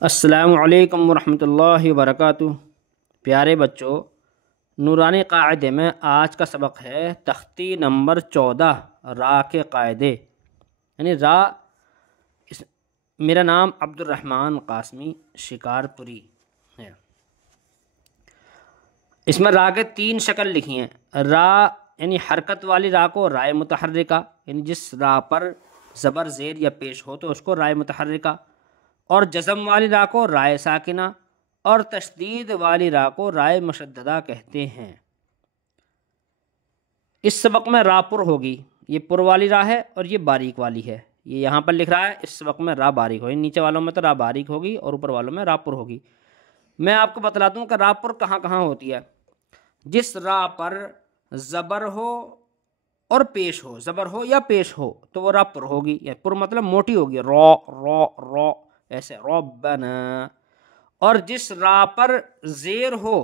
السلام علیکم ورحمۃ اللہ وبرکاتہ۔ پیارے بچوں، نورانی قاعدے میں آج کا سبق ہے تختی نمبر 14 را کے قاعدے، یعنی را۔ میرا نام عبد الرحمن قاسمی شکارپوری ہے۔ اس میں را کے 3 شکل لکھی ہیں۔ را یعنی حرکت والی را کو رائے متحرکہ، یعنی جس را پر زبر زیر یا پیش ہو تو اس کو رائے متحرکہ، اور جزم والی را کو رائے ساکنہ، اور تشدید والی را کو رائے مشددہ کہتے ہیں۔ اس سبق میں را پر ہوگی، یہ پر والی را ہے اور یہ باریک والی ہے۔ یہ یہاں پر لکھ رہا ہے اس سبق میں را باریک ہوگی، نیچے والوں میں تو را باریک ہوگی اور اوپر والوں میں را پر ہوگی۔ میں آپ کو بتلا دوں کہ را پر کہاں کہاں ہوتی ہے۔ جس را پر زبر ہو اور پیش ہو، زبر ہو یا پیش ہو تو وہ را پر ہوگی، یا پر مطلب موٹی ہوگی، رو رو رو ایسے ربنا۔ اور جس را پر زیر ہو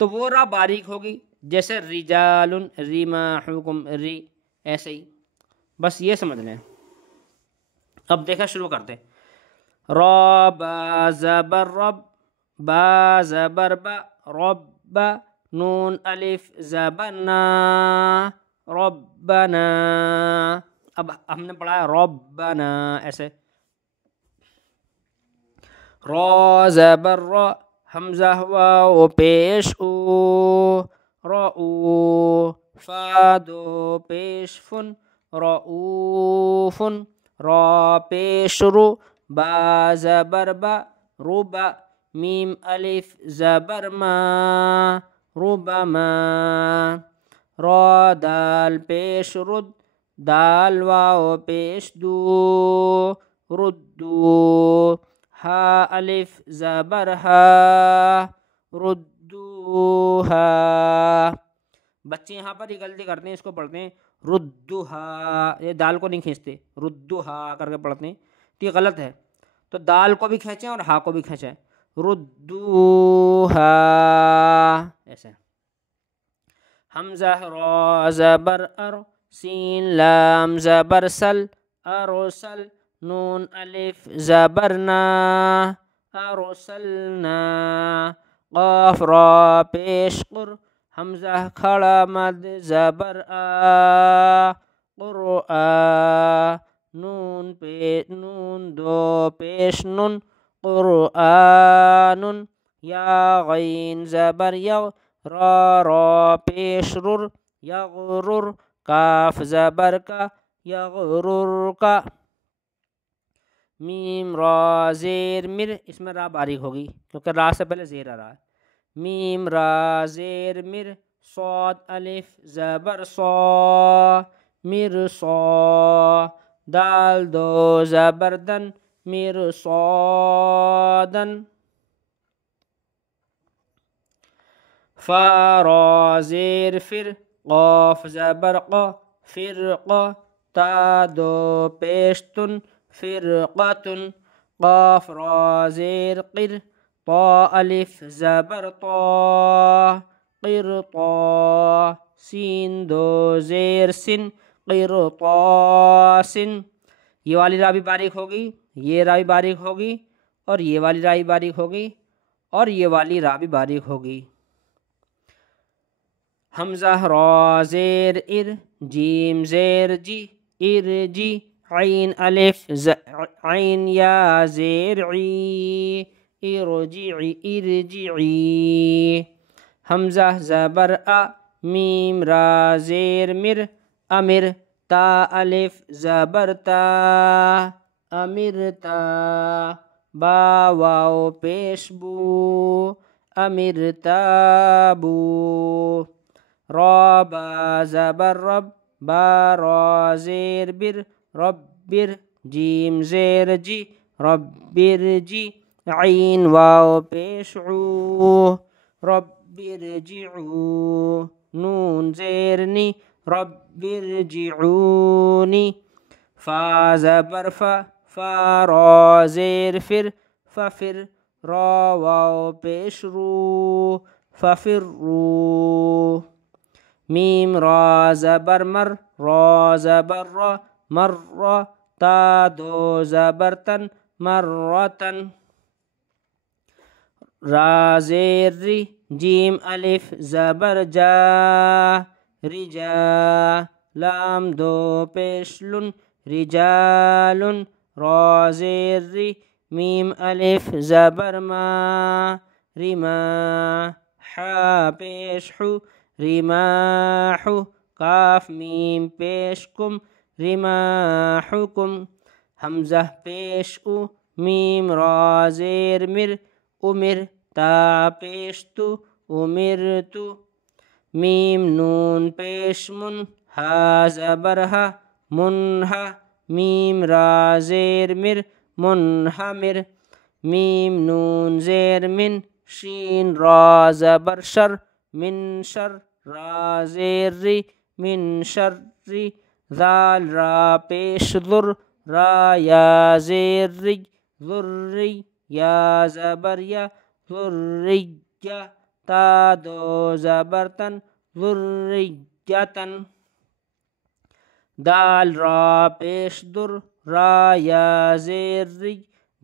تو وہ را باریک ہوگی، جیسے رجال ریماحکم ری، ایسے ہی۔ بس یہ سمجھ لیں۔ اب دیکھا شروع کرتے۔ را با زبر رب، با زبر با رب، نون الف زبر نا ربنا۔ اب ہم نے پڑھا ہے ربنا ایسے۔ را زبر را، حمزہ واو پیش او، رؤ، فا دو پیش فن، رؤوف، را پیش رو، با زبر با ربا، میم الف زبر ما ربما، را دال پیش رد، دال واو پیش دو ردو، ہا الف زبر ہا ردوہا۔ بچے یہاں پر یہ غلطی کرتے ہیں، اس کو پڑھتے ہیں ردوہا، یہ دال کو نہیں کھینچتے، ردوہا کر کے پڑھتے ہیں، تو یہ غلط ہے۔ تو دال کو بھی کھینچیں اور ہا کو بھی کھینچیں، ردوہا ایسے۔ حمزہ را زبر ار، سین لام زبر سل، ارسل، نون الف زبر نا ارسلنا، قاف را پیش قر، حمزہ کھڑا مد زبر آ قرآ، نون دو پیش نن قرآن، یا غین زبر یغ، را پیش رر یغرر، کاف زبر کا یغرر کا، میم را زیر مر، اس میں را باریک ہوگی کیونکہ را سے پہلے زیر آ رہا ہے، میم را زیر مر، صاد الف زبر صا مر صا، دال دو زبر دن مر صادن، فا را زیر فر، قاف زبر قا فرقا، تا دو پیشتن فرقتن، قاف را زیر قر، طا الف زبر طا قرطا، سین دو زیر سن قرطاسن۔ یہ والی را بھی باریک ہوگی، یہ را بھی باریک ہوگی، اور یہ والی را بھی باریک ہوگی، اور یہ والی را بھی باریک ہوگی۔ حمزہ را زیر ار، جیم زیر جی ارجی، عین الف عین یا زیر عی ارجعی ارجعی، حمزہ زبر آ، میم را زیر مر امر، تا الف زبر تا امرتا، با واو پیش بو امرتابو، را با زبر رب، با را زیر بر ربر، جیم زیر جی ربر جی، عین واو پیش عو ربر جعو، نون زیر نی ربر جعونی، فا زبر فا، فا را زیر فر ففر، را واو پیش رو ففرو، میم را زبر مر، را زبر را مر، تا دو زبر تن مرتن، را زیر ری جیم الف زبر جا رجا لام دو پیش لن رجال را زیر ری میم الف زبر ما رما حا پیش حو رماح کاف میم پیش کم رماحکم حمزہ پیش او میم را زیر مر امر تا پیش تو امرتو میم نون پیش من ہا زبر ہا منہا میم را زیر مر منہمر میم نون زیر من شین را زبر شر من شر را زیر ری من شر ری ذال را پیش ذر را یا زیر ری ذری یا زبر یا ذریہ تا دو زبرتن ذریتن دال را پیش در را یا زیر ری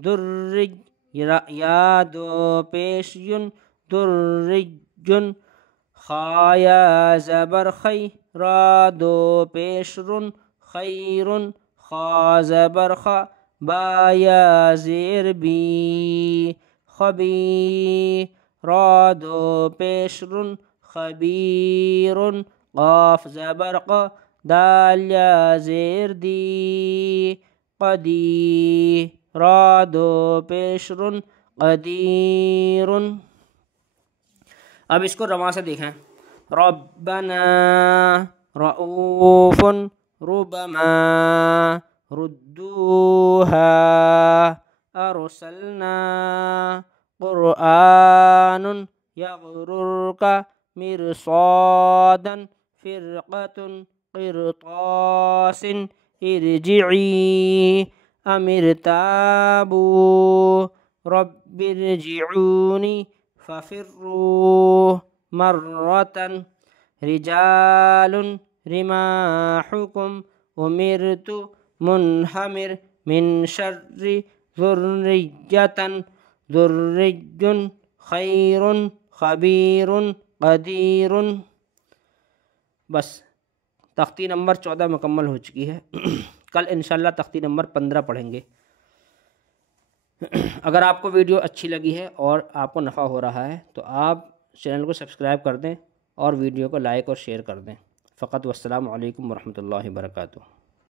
دری یا دو پیش ین دریجن خا یا زبر خی را دو پیش رن خیرن خا زبر خا با یا زیر بی خبی را دو پیش رن خبیرن قاف زبر قا دال یا زیر دی قدی را دو پیش رن قدیرن. اب اس کو رواں سے دیکھیں. ربنا رؤوف ربما ردوها ارسلنا قرآن یغررک مرصادا فرقة قرطاس ارجعی امرتابوا رب ارجعونی ففروا مرة رجال رماحكم أمرت منهمر من شر ذرية ذري خير خبير قدير. بس تختی نمبر 14 مکمل ہو چکی ہے. کل انشاءاللہ تختی نمبر 15 پڑھیں گے. اگر آپ کو ویڈیو اچھی لگی ہے اور آپ کو نفع ہو رہا ہے تو آپ چینل کو سبسکرائب کر دیں اور ویڈیو کو لائک اور شیئر کر دیں. فقط والسلام علیکم ورحمۃ اللہ وبرکاتہ.